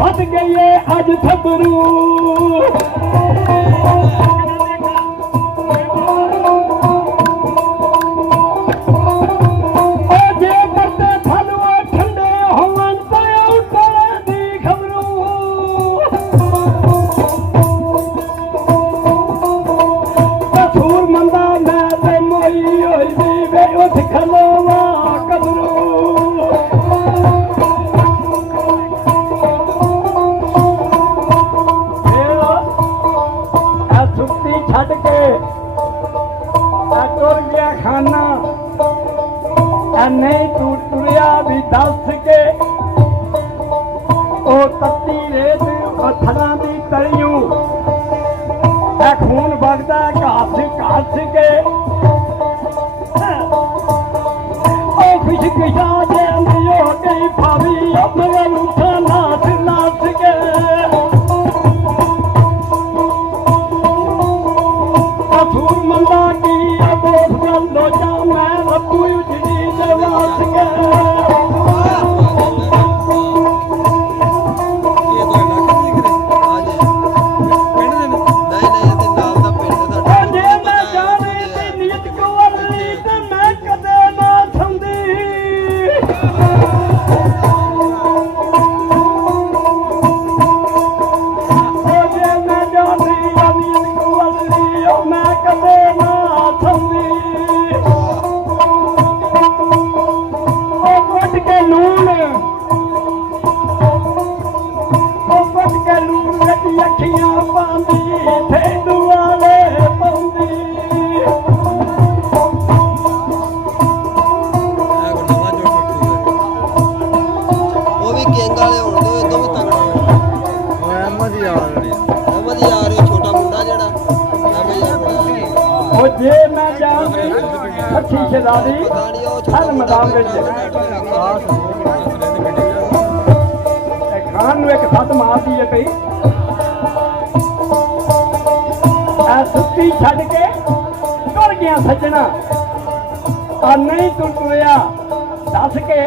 फट गई अज थबरू छड़ के तुर गया खाना नहीं तू तुरिया भी दस के ओ तत्ती रेत पत्थर की तलियों खून बगदा घास घास के खुशकिशा हो गई भाभी अपने उठा नाच नाच के सूर मंदा की अबोध गल लोचा मैं रब्बू उजड़ी जवास के जे मैं जाऊंगी अच्छी शराबी हर मैदान में खान एक सत मारती है कई सुती छड़ के तुर गया सजना नहीं तू तुरिया दस के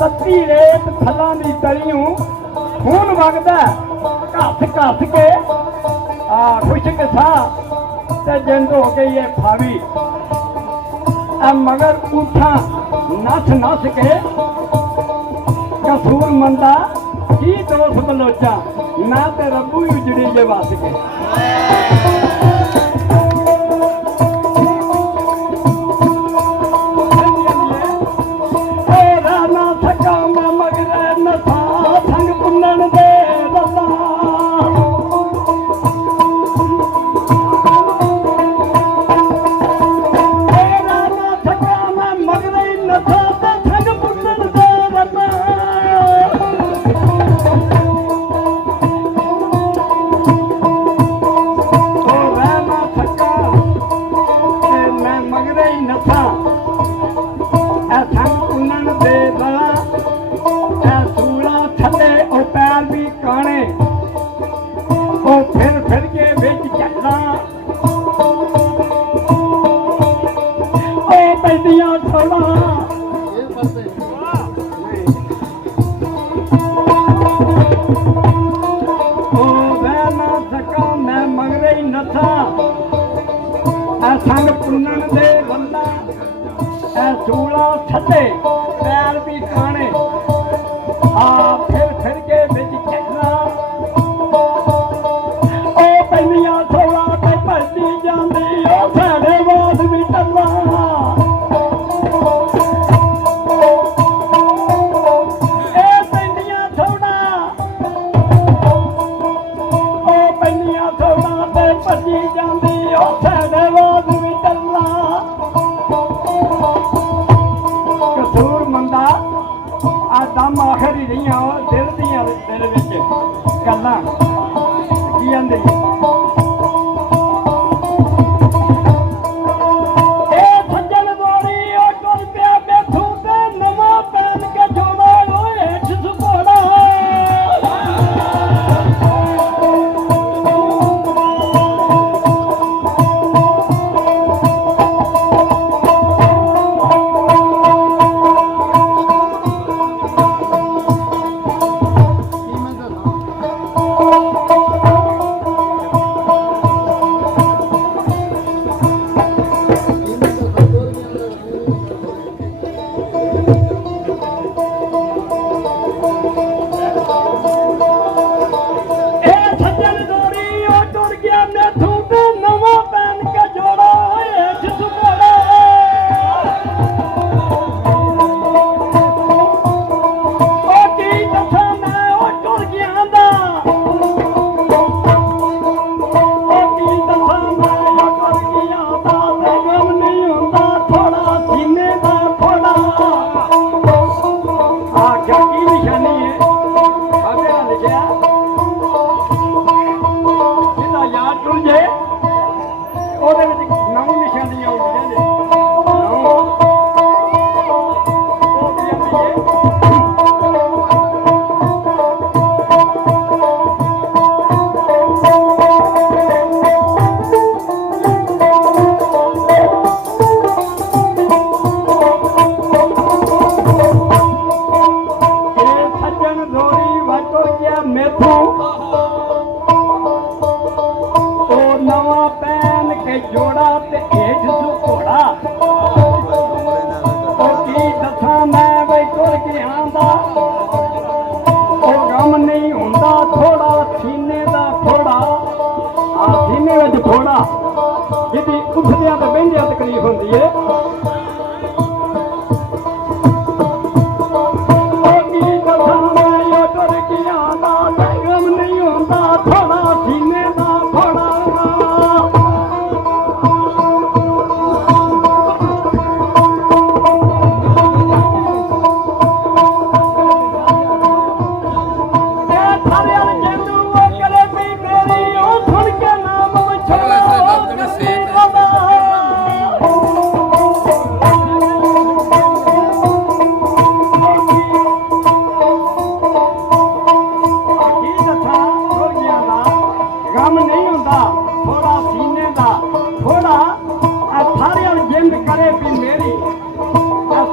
तत्ती रेत फलों की तलियों खून वगदा घस घस के खुशक सा जिंद हो गई है भावी मगर उठा नस नस के कसूर मंदा की दोष बलोचा ना ते रब्बू उजड़ी जे वस के ना थका मगर नसा संग पुनन दे संग पुनन दे बंदा सूला छते पैर भी खाने फिर के बिच चलना ओ पैनिया थोड़ा ते भजदी जांदी ओ साडे बात भी टल्ला ए पैनिया थोड़ा ते भजदी जांदी ओ साडे बात भी टल्ला कसूर मंदा दम आखिर ही रही दिल दियां दिल विच गल्लां की आंदे ਲਿਖਿਆ ਜਿਹਦਾ ਯਾਦ ਟੁੱਟ ਜੇ ਉਹਦੇ ਵਿੱਚ 9 ਨਿਸ਼ਾਨੀਆਂ ਆਉਂਦੀਆਂ ਨੇ 9 ਉਹ ਕਹਿੰਦੀ ਹੈ जोड़ा ते हेठ सु घोड़ा की दसा मैं बई तुर के आंदा गम नहीं हुंदा थोड़ा सीने दा थोड़ा सीने विच थोड़ा जिहदी उठदियां ते बहिंदियां तकलीफ हुंदी है की दसा मैं तुर के आंदा गम नहीं हुंदा थोड़ा सीने दा थोड़ा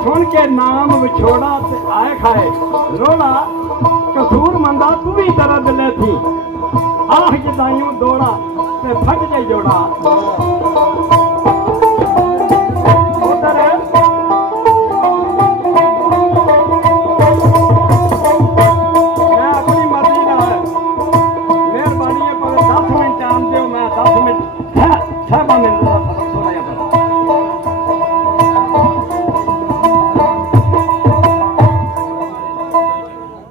सुन के नाम विछोड़ा ते आए खाए रोड़ा कसूर मंदा तू भी दर्द ले थी आह जदायूं दौड़ा ते फट जाए जोड़ा